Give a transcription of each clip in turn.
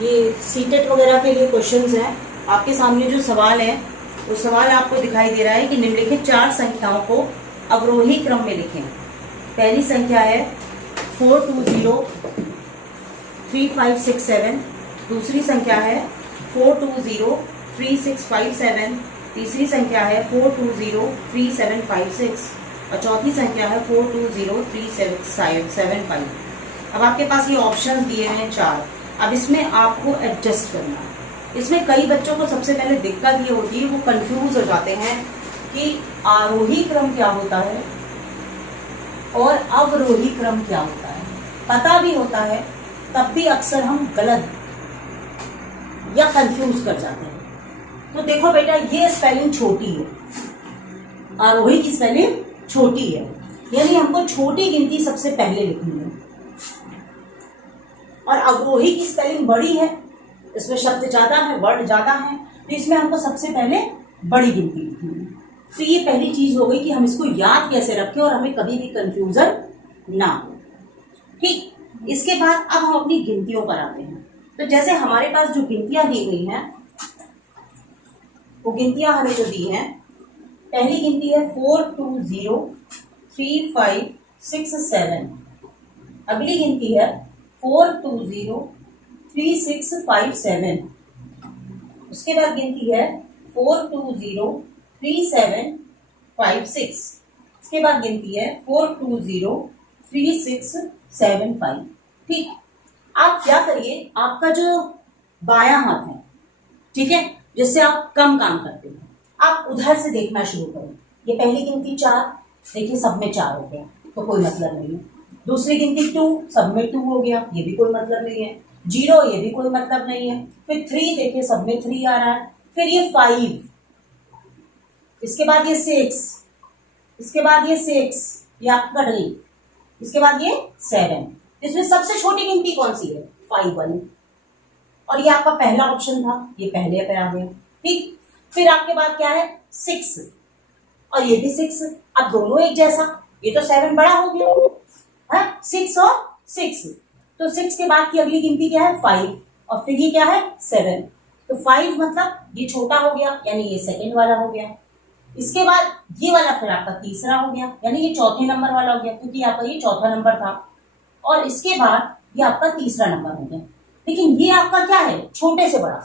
ये सीटेट वगैरह के लिए क्वेश्चंस हैं। आपके सामने जो सवाल है वो सवाल आपको दिखाई दे रहा है कि निम्नलिखित 4 संख्याओं को अवरोही क्रम में लिखें। पहली संख्या है 4203567, दूसरी संख्या है 4203657, तीसरी संख्या है 4203756 और चौथी संख्या है 4203775। अब आपके पास ये ऑप्शंस दिए हैं 4। अब इसमें आपको एडजस्ट करना है। इसमें कई बच्चों को सबसे पहले दिक्कत ये होती है, वो कंफ्यूज हो जाते हैं कि आरोही क्रम क्या होता है और अवरोही क्रम क्या होता है। पता भी होता है तब भी अक्सर हम गलत या कंफ्यूज कर जाते हैं। तो देखो बेटा, ये स्पेलिंग छोटी है, आरोही की स्पेलिंग छोटी है, यानी हमको छोटी गिनती सबसे पहले लिखनी है। और अवरोही की स्पेलिंग बड़ी है, इसमें शब्द ज्यादा है, वर्ड ज्यादा है, तो इसमें हमको सबसे पहले बड़ी गिनती लिखनी है। तो ये पहली चीज हो गई कि हम इसको याद कैसे रखें और हमें कभी भी कंफ्यूजन ना हो। ठीक, इसके बाद अब हम अपनी गिनतियों पर आते हैं। तो जैसे हमारे पास जो गिनतियां दी गई हैं, वो गिनतियां हमें जो दी हैं, पहली गिनती है 4203567, अगली गिनती है 4203657, उसके बाद गिनती है 4203756, इसके बाद गिनती है 4203675। ठीक, आप क्या करिए, आपका जो बायां हाथ है, ठीक है, जिससे आप कम काम करते हैं, आप उधर से देखना शुरू करें। ये पहली गिनती 4, देखिए सब में 4 हो गया, तो कोई मतलब नहीं है। दूसरी गिनती 2, सब में 2 हो गया, ये भी कोई मतलब नहीं है। 0, ये भी कोई मतलब नहीं है। फिर 3, देखिए सब में 3 आ रहा है। फिर ये 5, इसके बाद ये 6, इसके बाद ये 6, ये आपका कट गई, इसके बाद ये 7। इसमें सबसे छोटी गिनती कौन सी है? 5 वाली, और ये आपका पहला ऑप्शन था, ये पहले पे आ गया। ठीक, फिर आपके बाद क्या है? 6, और ये भी 6। अब दोनों एक जैसा, ये तो 7 बड़ा हो गया है, 6 और 6। तो 6 के बाद की अगली गिनती क्या है? 5, और फिर ये क्या है? 7। तो 5 मतलब ये छोटा हो गया, यानी ये सेकंड वाला हो गया। इसके बाद ये वाला फिर आपका तीसरा हो गया, यानी ये चौथे नंबर वाला हो गया, क्योंकि आपका ये चौथा नंबर था। और इसके बाद ये आपका तीसरा नंबर हो गया। लेकिन ये आपका क्या है? छोटे से बड़ा।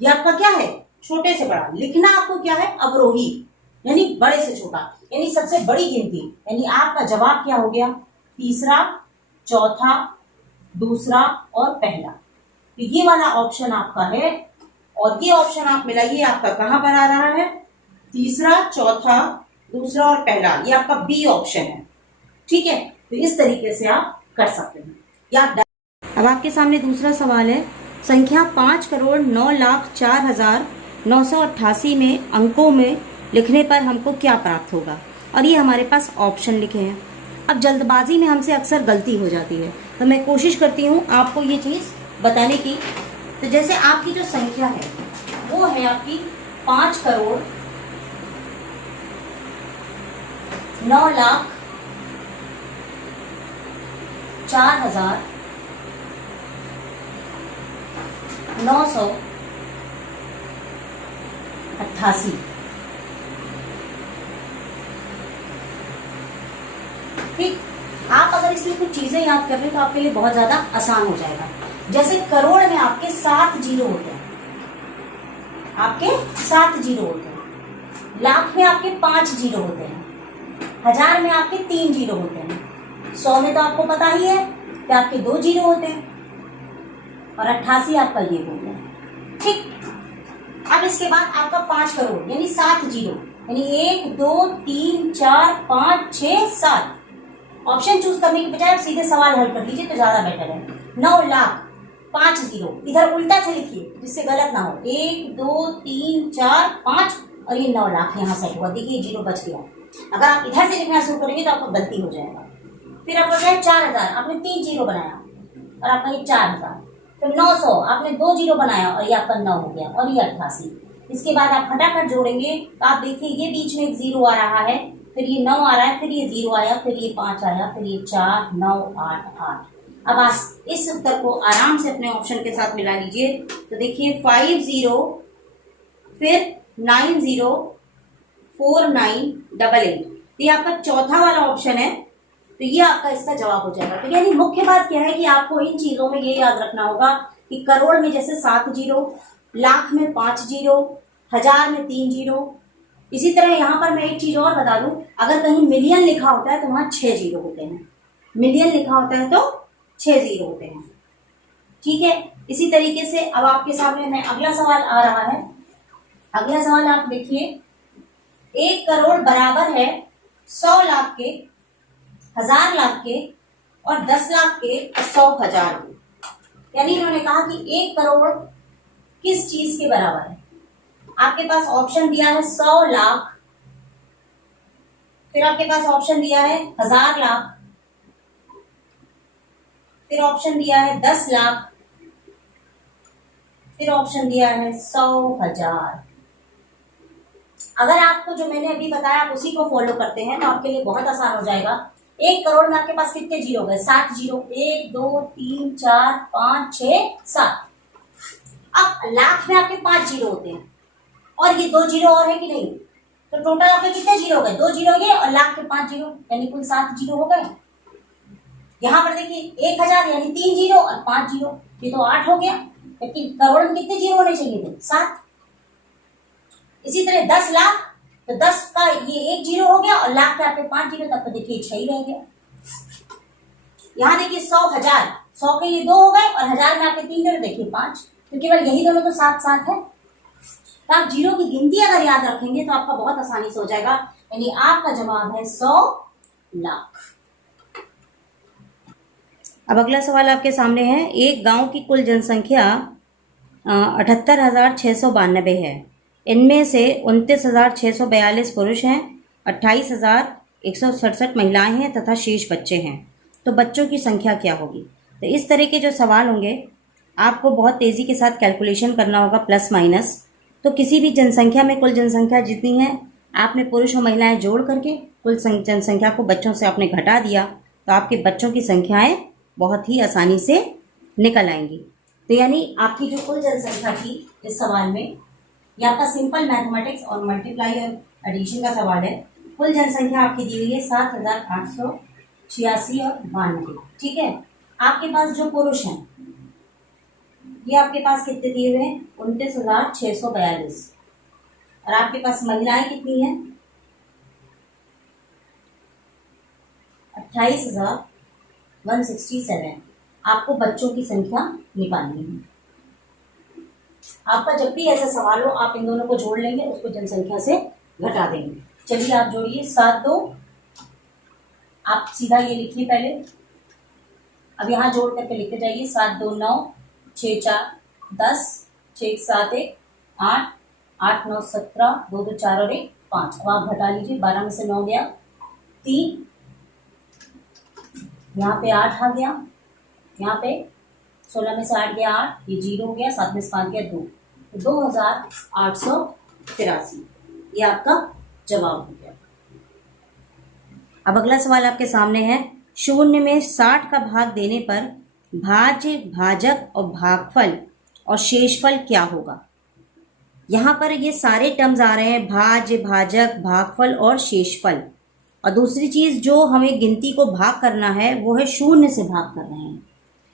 ये आपका क्या है? छोटे से बड़ा। लिखना आपको क्या है? अवरोही, यानी बड़े से छोटा, यानी सबसे बड़ी गिनती। यानी आपका जवाब क्या हो गया? तीसरा, चौथा, दूसरा और पहला। तो ये वाला ऑप्शन आपका है, और ये ऑप्शन आप मिलाइए, आपका कहां पर आ रहा है? तीसरा, चौथा, दूसरा और पहला, ये आपका बी ऑप्शन है। ठीक है, तो इस तरीके से आप कर सकते हैं या। अब आपके सामने दूसरा सवाल है, संख्या 5,09,04,988 में अंकों में लिखने पर हमको क्या प्राप्त होगा, और ये हमारे पास ऑप्शन लिखे हैं। अब जल्दबाजी में हमसे अक्सर गलती हो जाती है, तो मैं कोशिश करती हूँ आपको ये चीज़ बताने की। तो जैसे आपकी जो संख्या है वो है आपकी 5,09,04,988। ठीक, आप अगर इसमें कुछ चीजें याद कर रहे हैं तो आपके लिए बहुत ज्यादा आसान हो जाएगा। जैसे करोड़ में आपके 7 जीरो होते हैं, आपके 7 जीरो होते हैं। लाख में आपके 5 जीरो होते हैं। 1000 में आपके 3 जीरो होते हैं। 100 में तो आपको पता ही है कि आपके 2 जीरो होते हैं, और 88 आपका ये हो गया। ठीक, अब इसके बाद आपका 5 करोड़ यानी 7 जीरो, यानी 1 2 3 4 5 6 7। ऑप्शन चूज करने के बजाय आप सीधे सवाल हल कर लीजिए तो ज्यादा बेटर है। 9 लाख 5 जीरो, इधर उल्टा से लिखिए जिससे गलत ना हो। 1 2 3 4 5, और ये 9 लाख यहाँ सेट हुआ, देखिए जीरो बच गया। अगर आप इधर से लिखना शुरू करेंगे तो आपको गलती हो जाएगा। फिर आपका क्या है? 4000, आपने 3 जीरो बनाया और आपका ये 4000। फिर 900, आपने 2 जीरो बनाया और ये आपका 9 हो गया, और ये 88। इसके बाद आप फटाफट जोड़ेंगे तो आप देखिए ये बीच में एक जीरो आ रहा है, फिर ये 9 आ रहा है, फिर ये 0 आया, फिर ये 5 आया, फिर ये 4 9 8 8। अब आप इस उत्तर को आराम से अपने ऑप्शन के साथ मिला लीजिए। तो देखिए 50 फिर 904988, तो ये आपका चौथा वाला ऑप्शन है, तो ये आपका इसका जवाब हो जाएगा। तो यानी मुख्य बात क्या है कि आपको इन चीजों में ये याद रखना होगा कि करोड़ में जैसे 7 जीरो, लाख में 5 जीरो, हजार में 3 जीरो। इसी तरह यहां पर मैं एक चीज और बता दूं, अगर कहीं मिलियन लिखा होता है तो वहां 6 जीरो होते हैं, मिलियन लिखा होता है तो 6 जीरो होते हैं। ठीक है, इसी तरीके से अब आपके सामने में अगला सवाल आ रहा है। अगला सवाल आप देखिए, 1 करोड़ बराबर है 100 लाख के, 1000 लाख के और 10 लाख के और 100,000 के। यानी इन्होंने कहा कि 1 करोड़ किस चीज के बराबर है। आपके पास ऑप्शन दिया है 100 लाख, फिर आपके पास ऑप्शन दिया है 1000 लाख, फिर ऑप्शन दिया है 10 लाख, फिर ऑप्शन दिया है 100,000। अगर आपको जो मैंने अभी बताया आप उसी को फॉलो करते हैं तो आपके लिए बहुत आसान हो जाएगा। 1 करोड़ में आपके पास कितने जीरो गए? 7 जीरो, 1 2 3 4 5 6 7। अब लाख में आपके 5 जीरो होते हैं और ये 2 जीरो और है कि नहीं, तो टोटल आपके कितने जीरो हो गए? 2 जीरो ये और लाख के 5 जीरो, यानी कुल 7 जीरो हो गए। यहां पर देखिए 1000 यानी 3 जीरो और 5 जीरो, ये तो 8 हो गया। लेकिन करोड़ में कितने जीरो होने चाहिए थे? 7। इसी तरह 10 लाख, तो 10 का ये 1 जीरो हो गया और लाख के आपके 5 जीरो, तब तो देखिए 6 ही रह गया। यहाँ देखिए 100,000, 100 के ये 2 हो गए और 1000 में आपके 3 जीरो, देखिए 5, तो केवल यही दोनों तो 7 है। तो आप जीरो की गिनती अगर याद रखेंगे तो आपका बहुत आसानी से हो जाएगा। यानी आपका जवाब है 100 लाख। अब अगला सवाल आपके सामने है, एक गांव की कुल जनसंख्या 78,692 है। इनमें से 29,642 पुरुष हैं, 28,167 महिलाएं हैं तथा शेष बच्चे हैं। तो बच्चों की संख्या क्या होगी? तो इस तरह के जो सवाल होंगे आपको बहुत तेज़ी के साथ कैलकुलेशन करना होगा, प्लस माइनस। तो किसी भी जनसंख्या में कुल जनसंख्या जितनी है आपने पुरुष और महिलाएं जोड़ करके कुल जनसंख्या को बच्चों से आपने घटा दिया, तो आपके बच्चों की संख्याएं बहुत ही आसानी से निकल आएंगी। तो यानी आपकी जो कुल जनसंख्या थी इस सवाल में, ये आपका सिंपल मैथमेटिक्स और मल्टीप्लाई और एडिशन का सवाल है। कुल जनसंख्या आपकी दी हुई है 7,886 और 92। ठीक है, आपके पास जो पुरुष हैं ये आपके पास कितने दिए हुए हैं? 29,642। और आपके पास महिलाएं कितनी हैं? 28,167। आपको बच्चों की संख्या निकालनी है। आपका जब भी ऐसा सवाल हो आप इन दोनों को जोड़ लेंगे, उसको जनसंख्या से घटा देंगे। चलिए आप जोड़िए, 7 2, आप सीधा ये लिखिए पहले, अब यहाँ जोड़ करके लिखते जाइए। 7 2 9, 6 4 10, 6 7 1 8, 8 9 17, 2 2 4 और 1 5। अब आप घटा लीजिए, 12 में से 9 गया 3, यहाँ पे 8 आ गया, यहाँ पे 16 में से 8 गया 8, ये 0 हो गया, 7 में से 5 गया 2, तो 2,883। ये आपका जवाब हो गया। अब अगला सवाल आपके सामने है, शून्य में 60 का भाग देने पर भाज्य, भाजक और भागफल और शेषफल क्या होगा? यहाँ पर ये सारे टर्म्स आ रहे हैं, भाज्य, भाजक, भागफल और शेषफल। और दूसरी चीज़ जो हमें गिनती को भाग करना है वो है शून्य से भाग कर रहे हैं।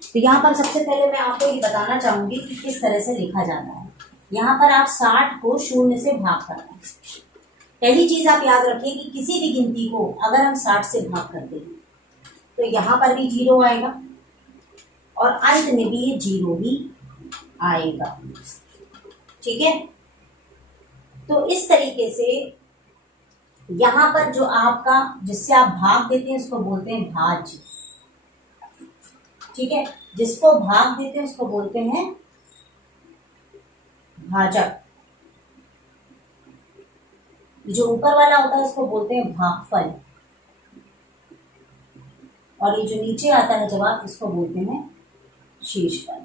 तो यहाँ पर सबसे पहले मैं आपको ये बताना चाहूँगी कि किस तरह से लिखा जाता है। यहाँ पर आप 60 को शून्य से भाग कर रहे हैं। पहली चीज़ आप याद रखिए कि किसी भी गिनती को अगर हम 60 से भाग करते हैं तो यहाँ पर भी 0 आएगा और अंत में भी ये 0 ही आएगा। ठीक है, तो इस तरीके से यहाँ पर जो आपका जिससे आप भाग देते हैं उसको बोलते हैं भाज्य। ठीक है, जिसको भाग देते हैं उसको बोलते हैं भाजक। जो ऊपर वाला होता है उसको बोलते हैं भागफल, और ये जो नीचे आता है जवाब इसको बोलते हैं शेषफल।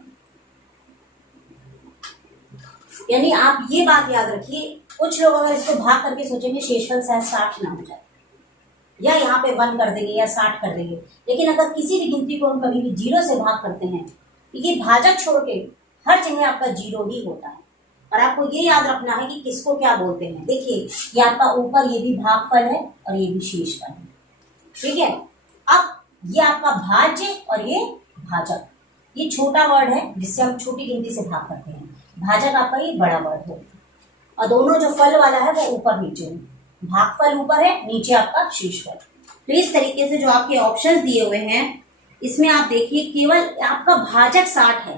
यानी आप ये बात याद रखिए, कुछ लोग अगर इसको भाग करके सोचेंगे शेषफल शायद 60 ना हो जाए, या यहाँ पे 1 कर देंगे या 60 कर देंगे। लेकिन अगर किसी भी गिनती को हम कभी भी 0 से भाग करते हैं, ये भाजक छोड़ के हर जगह आपका 0 ही होता है। और आपको ये याद रखना है कि किसको क्या बोलते हैं। देखिए ये आपका ऊपर ये भी भागफल है और ये भी शेषफल है, ठीक है। अब ये आपका भाज्य और ये भाजक, ये छोटा वर्ड है जिससे हम छोटी गिनती से भाग करते हैं। भाजक आपका ये बड़ा वर्ड है, और दोनों जो फल वाला है वो ऊपर नीचे है, भागफल ऊपर है, नीचे आपका शेषफल। तो इस तरीके से जो आपके ऑप्शंस दिए हुए हैं इसमें आप देखिए केवल आपका भाजक 60 है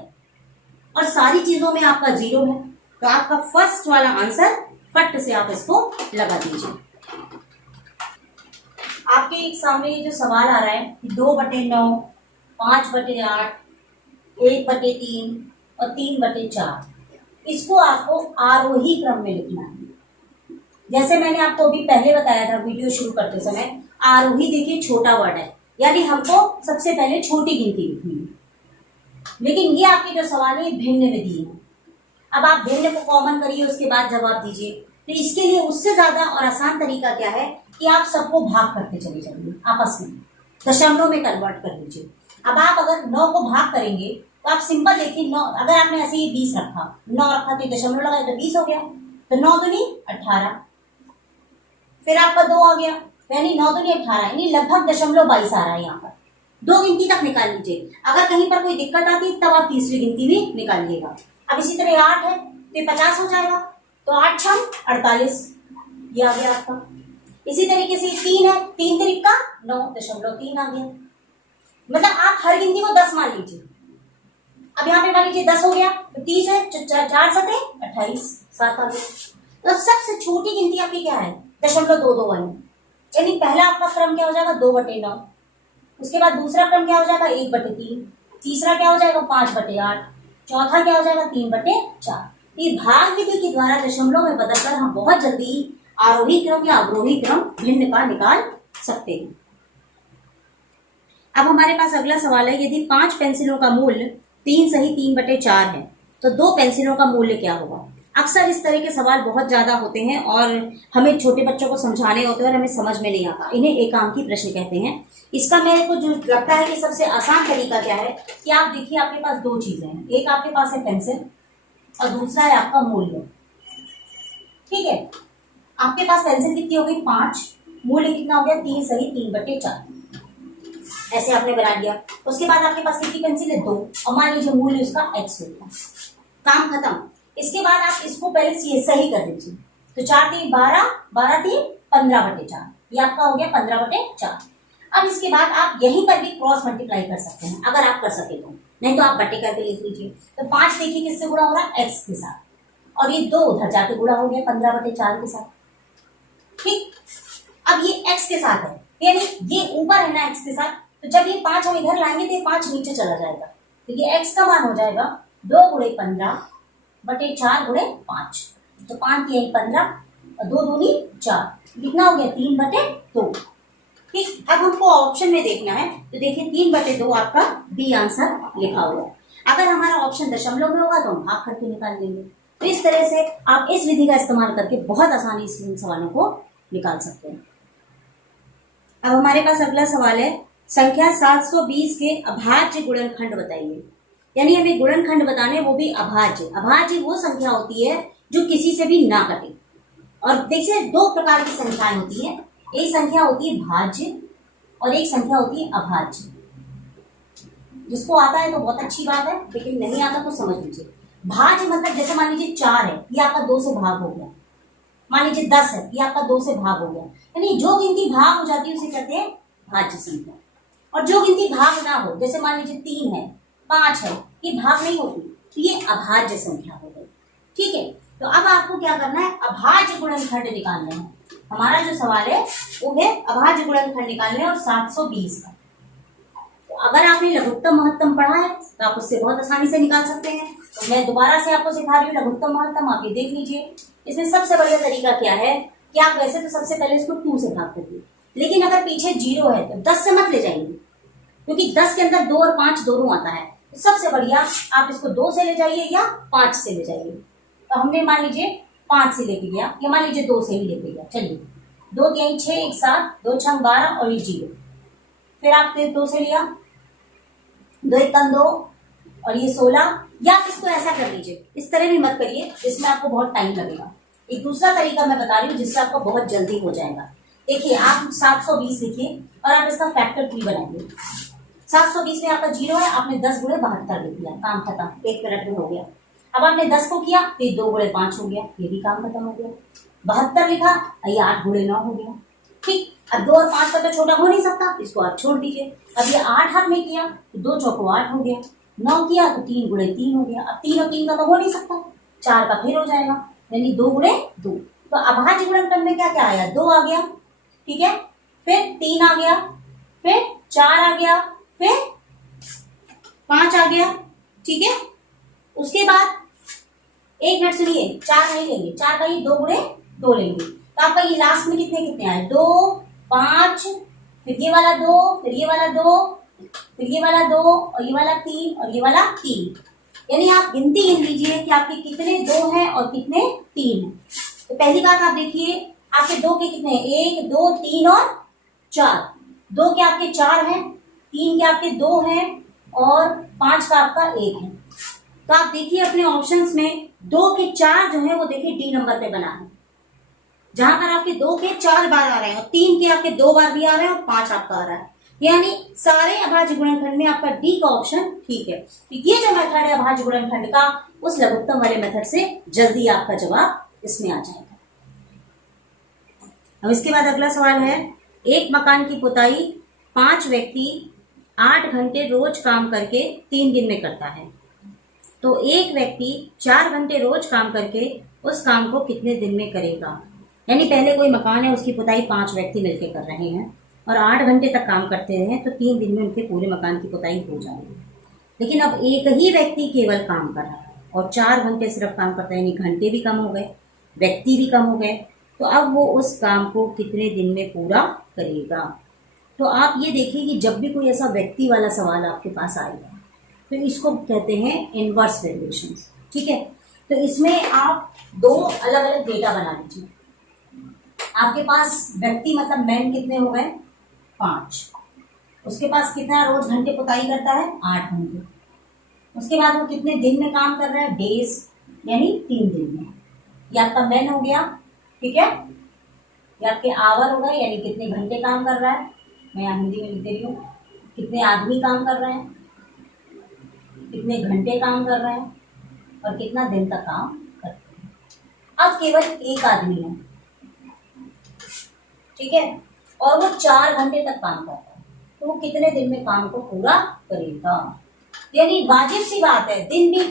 और सारी चीजों में आपका 0 है। तो आपका फर्स्ट वाला आंसर फट से आप इसको लगा दीजिए। आपके सामने ये जो सवाल आ रहा है 2/9, 5/8, 1/3 और 3/4, इसको आपको आरोही क्रम में लिखना है। जैसे मैंने आपको अभी पहले बताया था वीडियो शुरू करते समय, आरोही देखिए छोटा वर्ड है, यानी हमको सबसे पहले छोटी गिनती लिखनी है। लेकिन ये आपके जो सवाल है भिन्न में दिए हैं। अब आप भिन्न को कॉमन करिए, उसके बाद जवाब दीजिए। तो इसके लिए उससे ज्यादा और आसान तरीका क्या है कि आप सबको भाग करते चले जाइए, आपस में दशमलव में कन्वर्ट कर लीजिए। अब आप अगर 9 को भाग करेंगे तो आप सिंपल देखिए 9, अगर आपने ऐसे ही 20 रखा, 9 रखा तो दशमलव लगाए तो 20 हो गया, तो 9 दूनी 18, फिर आपका 2 आ गया, यानी 9 दूनी 18, यानी लगभग 0.22 आ रहा है। यहाँ पर 2 गिनती तक निकाल लीजिए। अगर कहीं पर कोई दिक्कत आती तब आप तीसरी गिनती भी निकालिएगा। अब इसी तरह 8 है तो 50 हो जाएगा, तो 8 छम 48, ये आ गया आपका। इसी तरीके से 3 है, 3 तिरिका 9.3 आ गया। मतलब आप हर गिनती को 10 मान लीजिए। अब यहाँ पे मान लीजिए 10 हो गया तो 30 है, 4 7 28, 7 आ गया। तो सबसे छोटी गिनती आपकी क्या है 0.22 वाली, यानी पहला आपका क्रम क्या हो जाएगा 2/9, उसके बाद दूसरा क्रम क्या हो जाएगा 1/3, तीसरा क्या हो जाएगा 5/8, चौथा क्या हो जाएगा 3/4। ये भाग विधि के द्वारा दशमलव में बदलकर हम बहुत जल्दी आरोही क्रम या अवरोही क्रम भिन्न का निकाल सकते हैं। अब हमारे पास अगला सवाल है, यदि 5 पेंसिलों का मूल्य 3 सही 3/4 है तो 2 पेंसिलों का मूल्य क्या होगा। अक्सर इस तरह के सवाल बहुत ज्यादा होते हैं और हमें छोटे बच्चों को समझाने होते हैं और हमें समझ में नहीं आता, इन्हें एकांकी प्रश्न कहते हैं। इसका मेरे को जो लगता है कि सबसे आसान तरीका क्या है कि आप देखिए आपके पास 2 चीजें हैं, एक आपके पास है पेंसिल और दूसरा है आपका मूल्य, ठीक है। आपके पास पेंसिल कितनी हो गई 5, मूल्य कितना हो गया 3 सही 3/4, ऐसे आपने बना लिया। उसके बाद आपके पास कितनी पेंसिल है 2, और मान लीजिए मूल्य उसका x हो गया, काम खत्म। इसके बाद आप इसको पहले सही कर लीजिए, तो 4 3 12, 12 3 15/4, ये आपका हो गया 15/4। अब इसके बाद आप यहीं पर भी क्रॉस मल्टीप्लाई कर सकते हैं अगर आप कर सके तो, नहीं तो आप बटे करके लिख लीजिए। तो 5 देखिए किससे गुणा हो रहा है x के साथ, और ये 2 उधर जाके गुणा हो गया 15/4 के साथ, ठीक। अब ये x के साथ है, यानी ये ऊपर है ना x के साथ, तो जब ये 5 हम इधर लाएंगे तो ये 5 नीचे चला जाएगा, तो ये x का मान हो जाएगा 2 × 15/4 × 5, तो 5 3 15 और 2 दूनी 4, कितना हो गया 3/2, ठीक। अब हमको ऑप्शन में देखना है, तो देखिए 3/2 आपका बी आंसर लिखा हुआ है। अगर हमारा ऑप्शन दशमलव में होगा तो हम भाग करके निकाल लेंगे। तो इस तरह से आप इस विधि का इस्तेमाल करके बहुत आसानी से इन सवालों को निकाल सकते हैं। अब हमारे पास अगला सवाल है, संख्या 720 के अभाज्य गुणनखंड बताइए। यानी हमें गुणनखंड बताने, वो भी अभाज्य। अभाज्य वो संख्या होती है जो किसी से भी ना कटे। और देखिए 2 प्रकार की संख्याएं होती है, एक संख्या होती है भाज्य और एक संख्या होती है अभाज्य। जिसको आता है तो बहुत अच्छी बात है, लेकिन नहीं आता तो समझ लीजिए। भाज्य मतलब जैसे मान लीजिए 4 है, ये आपका 2 से भाग हो गया। मान लीजिए 10 है, ये आपका 2 से भाग हो गया। यानी जो गिनती भाग हो जाती है उसे कहते हैं भाज्य संख्या। और जो गिनती भाग ना हो, जैसे मान लीजिए 3 है, 5 है, ये भाग नहीं होती, तो ये अभाज्य संख्या हो गई, ठीक है। तो अब आपको क्या करना है, अभाज्य गुणनखंड निकालना है। हमारा जो सवाल है वो है अभाज्य गुणनखंड निकालने और 720 का। तो अगर आपने लघुत्तम महत्तम पढ़ा है तो आप उससे बहुत आसानी से निकाल सकते हैं। तो मैं दोबारा से आपको सिखा रही हूँ लघुत्तम महत्तम, आप ये देख लीजिए। इसमें सबसे बढ़िया तरीका क्या है कि आप वैसे तो सबसे पहले इसको 2 से भाग करिए, लेकिन अगर पीछे 0 है तो 10 से मत ले जाइए, क्योंकि 10 के अंदर 2 और 5 दोनों आता है। तो सबसे बढ़िया आप इसको 2 से ले जाइए या 5 से ले जाइए। तो हमने मान लीजिए 5 से लेके गया, या मान लीजिए 2 से ही लेके गया, चलिए 2 3 6 1 7, 2 6 12 और ये 0। फिर आपने 2 से लिया, 2 1 2 और ये 16। या आप इसको ऐसा कर लीजिए, इस तरह भी मत करिए, इसमें आपको बहुत टाइम लगेगा। एक दूसरा तरीका मैं बता रही हूँ जिससे आपको बहुत जल्दी हो जाएगा। देखिए, आप 720 लिखिए और आप इसका फैक्टर 3 बनाइए। 720 में आपका 0 है, आपने 10 गुणे 72 लिख दिया, काम खत्म, 1 मिनट में हो गया। अब आपने 10 को किया तो 2 गुणे 5 हो गया, ये भी काम खत्म हो गया। 72 लिखा, ये 8 गुणे 9 हो गया। ठीक, अब 2 और 5 का तो छोटा हो नहीं सकता, इसको आप छोड़ दीजिए। अब ये 8 हाथ में किया तो 2 चौको 8 हो गया, 9 किया तो 3 गुणे 3 हो गया। अब 3 और 3 का तो हो नहीं सकता, 4 का फिर हो जाएगा, यानी 2 गुणे 2। तो अभाज्य गुणनखंड में क्या क्या आया, 2 आ गया, ठीक है, फिर 3 आ गया, फिर 4 आ गया, फिर 5 आ गया, ठीक है। उसके बाद 1 मिनट सुनिए, 4 नहीं लेंगे, 4 का ये 2 गुणे 2 लेंगे, तो आपका ये लास्ट में कितने कितने आए, 2 5, फिर ये वाला 2, फिर ये वाला 2, फिर ये वाला 2 और ये वाला 3 और ये वाला 3। यानी आप गिनती गिन लीजिए कि आपके कितने 2 हैं और कितने 3 हैं। तो पहली बात आप देखिए, आपके 2 के कितने हैं, 1 2 3 और 4। 2 के आपके 4 हैं, 3 के आपके 2 हैं और 5 का आपका 1 है। तो आप देखिए अपने ऑप्शंस में 2 के 4 जो है वो देखिए डी नंबर पे बना है, जहां पर आपके 2 के 4 बार आ रहे हैं और 3 के आपके 2 बार भी आ रहे हैं और 5 आपका आ रहा है, यानी सारे अभाज्य गुणनखंड में आपका डी का ऑप्शन ठीक है। तो ये जो मेथड है अभाज्य गुणनखंड का, उस लघुत्तम वाले मेथड से जल्दी आपका जवाब इसमें आ जाएगा। अब इसके बाद अगला सवाल है, एक मकान की पुताई 5 व्यक्ति 8 घंटे रोज काम करके 3 दिन में करता है, तो एक व्यक्ति 4 घंटे रोज काम करके उस काम को कितने दिन में करेगा। यानी पहले कोई मकान है, उसकी पुताई 5 व्यक्ति मिलकर कर रहे हैं और 8 घंटे तक काम करते रहे, तो 3 दिन में उनके पूरे मकान की पुताई हो जाएगी। लेकिन अब एक ही व्यक्ति केवल काम कर रहा है और 4 घंटे सिर्फ काम करता है, यानी घंटे भी कम हो गए, व्यक्ति भी कम हो गए, तो अब वो उस काम को कितने दिन में पूरा करेगा। तो आप ये देखिए कि जब भी कोई ऐसा व्यक्ति वाला सवाल आपके पास आएगा तो इसको कहते हैं इनवर्स वेरिएशन, ठीक है। तो इसमें आप 2 अलग अलग डेटा बना लीजिए। आपके पास व्यक्ति मतलब मैन कितने हो गए, 5, उसके पास कितना रोज घंटे पुताई करता है, 8 घंटे। उसके बाद वो कितने दिन में काम कर रहा है, डेज, यानी 3 दिन में। ये आपका मैन हो गया, ठीक है। ये आपके आवर हो गए, यानी कितने घंटे काम कर रहा है, मैं यहाँ हिंदी में लिख दे रही हूँ, कितने आदमी काम कर रहे हैं, कितने घंटे काम कर रहे हैं और कितना दिन तक काम करते हैं। अब केवल एक आदमी है, ठीक है, और वो 4 घंटे तक काम करता है, तो वो कितने दिन में काम को पूरा करेगा। यानी वाजिब सी बात है, दिन भी,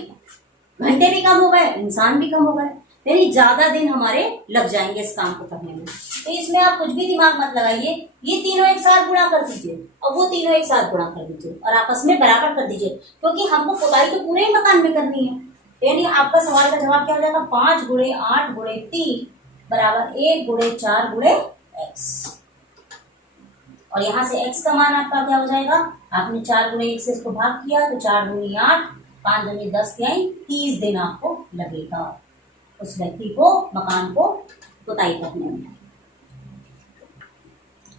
घंटे भी कम हो गए, इंसान भी कम हो गए, यानी ज्यादा दिन हमारे लग जाएंगे इस काम को करने में। तो इसमें आप कुछ भी दिमाग मत लगाइए, ये तीनों एक साथ गुणा कर दीजिए और वो तीनों एक साथ गुणा कर दीजिए और आपस में बराबर कर दीजिए, क्योंकि हमको पुताई तो पूरे ही मकान में करनी है। यानी आपका सवाल का जवाब क्या हो जाएगा, 5 गुणे 8 गुणे 3 बराबर 1 गुणे 4 गुणे x। और यहाँ से x का मान आपका क्या हो जाएगा, आपने 4 गुणे 1 से इसको भाग किया तो 4 दूनी 8, 5 दूनी 10 के आई, 30 दिन आपको लगेगा उस व्यक्ति को मकान को पुताई करने में।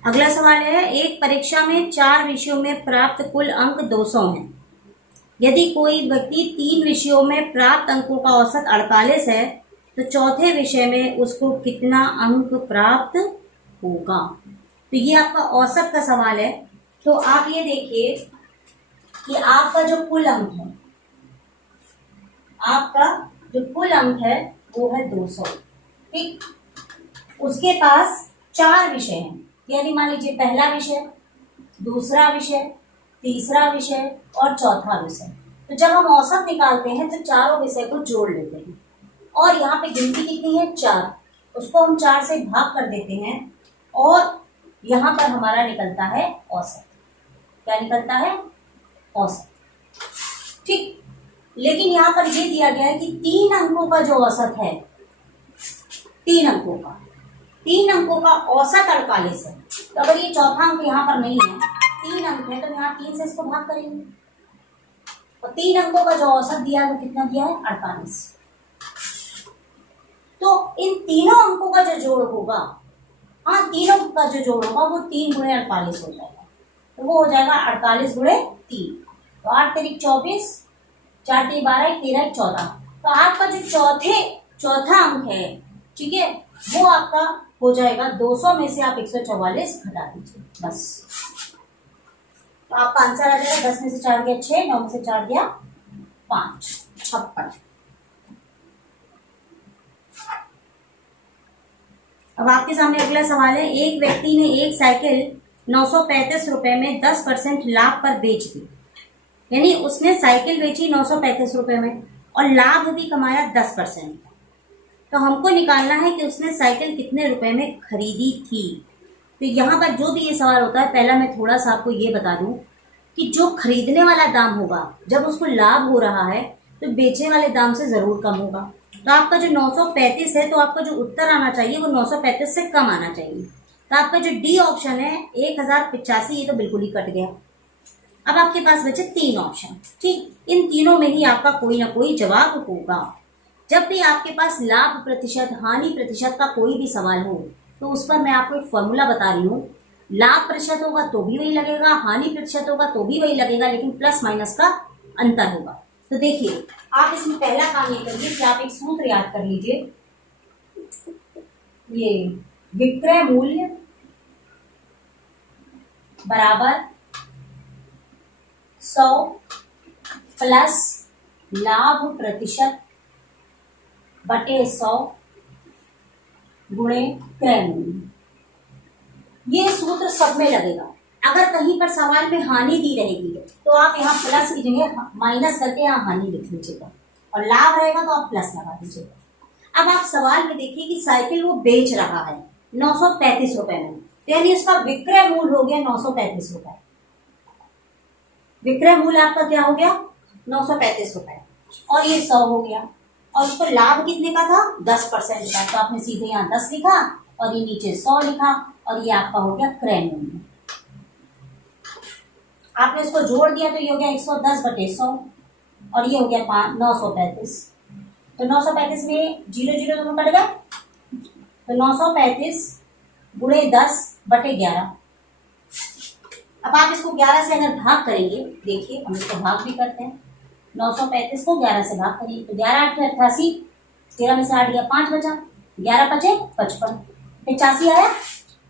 अगला सवाल है, एक परीक्षा में 4 विषयों में प्राप्त कुल अंक 200 हैं। यदि कोई व्यक्ति 3 विषयों में प्राप्त अंकों का औसत 48 है, तो चौथे विषय में उसको कितना अंक प्राप्त होगा। तो ये आपका औसत का सवाल है। तो आप ये देखिए कि आपका जो कुल अंक है, आपका जो कुल अंक है वो है 200, ठीक। उसके पास 4 विषय हैं, यानी मान लीजिए पहला विषय, दूसरा विषय, तीसरा विषय और चौथा विषय। तो जब हम औसत निकालते हैं तो चारों विषय को जोड़ लेते हैं और यहाँ पे गिनती कितनी है, 4, उसको हम 4 से भाग कर देते हैं और यहाँ पर हमारा निकलता है औसत। क्या निकलता है, औसत, ठीक। लेकिन यहाँ पर ये दिया गया है कि 3 अंकों का जो औसत है, 3 अंकों का औसत 48 है। तो अगर ये चौथा अंक यहाँ पर नहीं है, 3 अंक है, तो यहाँ 3 से इसको भाग करेंगे और 3 अंकों का जो औसत दिया है वो कितना दिया है, 48। तो इन तीनों अंकों का जो जोड़ होगा हाँ, तीनों का जो जोड़ होगा वो 3 गुणे 48 हो जाएगा, तो वो हो जाएगा 48 गुणे 3। तो 8 तारीख 24, 4 3 12, 13 14। तो आपका जो चौथा अंक है, ठीक है, वो आपका हो जाएगा 200 में से आप 144 घटा दीजिए बस। तो आपका आंसर आ जाएगा 10 में से 4 गया 6, 9 में से 4 गया 5, 56। अब आपके सामने अगला सवाल है, एक व्यक्ति ने एक साइकिल 935 रुपए में 10% लाभ पर बेच दी। यानी उसने साइकिल बेची 935 रुपए में और लाभ भी कमाया 10%। तो हमको निकालना है कि उसने साइकिल कितने रुपए में खरीदी थी। तो यहाँ पर जो भी ये सवाल होता है, पहला मैं थोड़ा सा आपको ये बता दूं कि जो खरीदने वाला दाम होगा, जब उसको लाभ हो रहा है तो बेचने वाले दाम से जरूर कम होगा। तो आपका जो 935 है, तो आपका जो उत्तर आना चाहिए वो 935 से कम आना चाहिए। तो आपका जो डी ऑप्शन है 1085, ये तो बिल्कुल ही कट गया। अब आपके पास बचे 3 ऑप्शन, ठीक, इन तीनों में ही आपका कोई ना कोई जवाब होगा। जब भी आपके पास लाभ प्रतिशत, हानि प्रतिशत का कोई भी सवाल हो, तो उस पर मैं आपको एक फॉर्मूला बता रही हूँ। लाभ प्रतिशत होगा तो भी वही लगेगा, हानि प्रतिशत होगा तो भी वही लगेगा, लेकिन प्लस माइनस का अंतर होगा। तो देखिए, आप इसमें पहला काम ये करिए कि आप एक सूत्र याद कर लीजिए। ये विक्रय मूल्य बराबर 100 प्लस लाभ प्रतिशत बटे 100 गुणे क्रय मूल्य। ये सूत्र सब में लगेगा। अगर कहीं पर सवाल में हानि दी रहेगी तो आप यहाँ प्लस की जगह माइनस करके यहाँ हानि लिख लीजिएगा, और लाभ रहेगा तो आप प्लस लगा दीजिएगा। अब आप सवाल में देखिए कि साइकिल वो बेच रहा है 935 रुपए में, यानी उसका विक्रय मूल्य हो गया 935 रुपए। विक्रय मूल्य आपका क्या हो गया 935 रुपए, और ये 100 हो गया, और उसको लाभ कितने का था 10% का। तो आपने सीधे यहाँ 10 लिखा और ये नीचे 100 लिखा, और ये आपका हो गया क्रय मूल्य। आपने इसको जोड़ दिया तो ये हो गया 110 बटे 100, और ये हो गया 935। तो 935 में 0 0 दोनों कट गए, तो 935 गुणे 10 बटे 11। अब आप इसको 11 से अगर भाग करेंगे, देखिए हम इसको भाग भी करते हैं, 935 को 11 से भाग करिए तो 11 8 88, 13 में से 8 गया 5 बचा, 11 बचे 55, 85 आया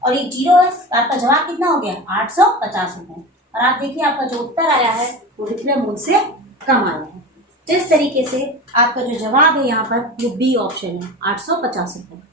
और एक 0 है। तो आपका जवाब कितना हो गया 850 रुपए। और आप देखिए आपका जो उत्तर आया है वो विक्रय मूल्य से कम आया है। तो इस तरीके से आपका जो जवाब है यहाँ पर वो बी ऑप्शन है 850 रुपए।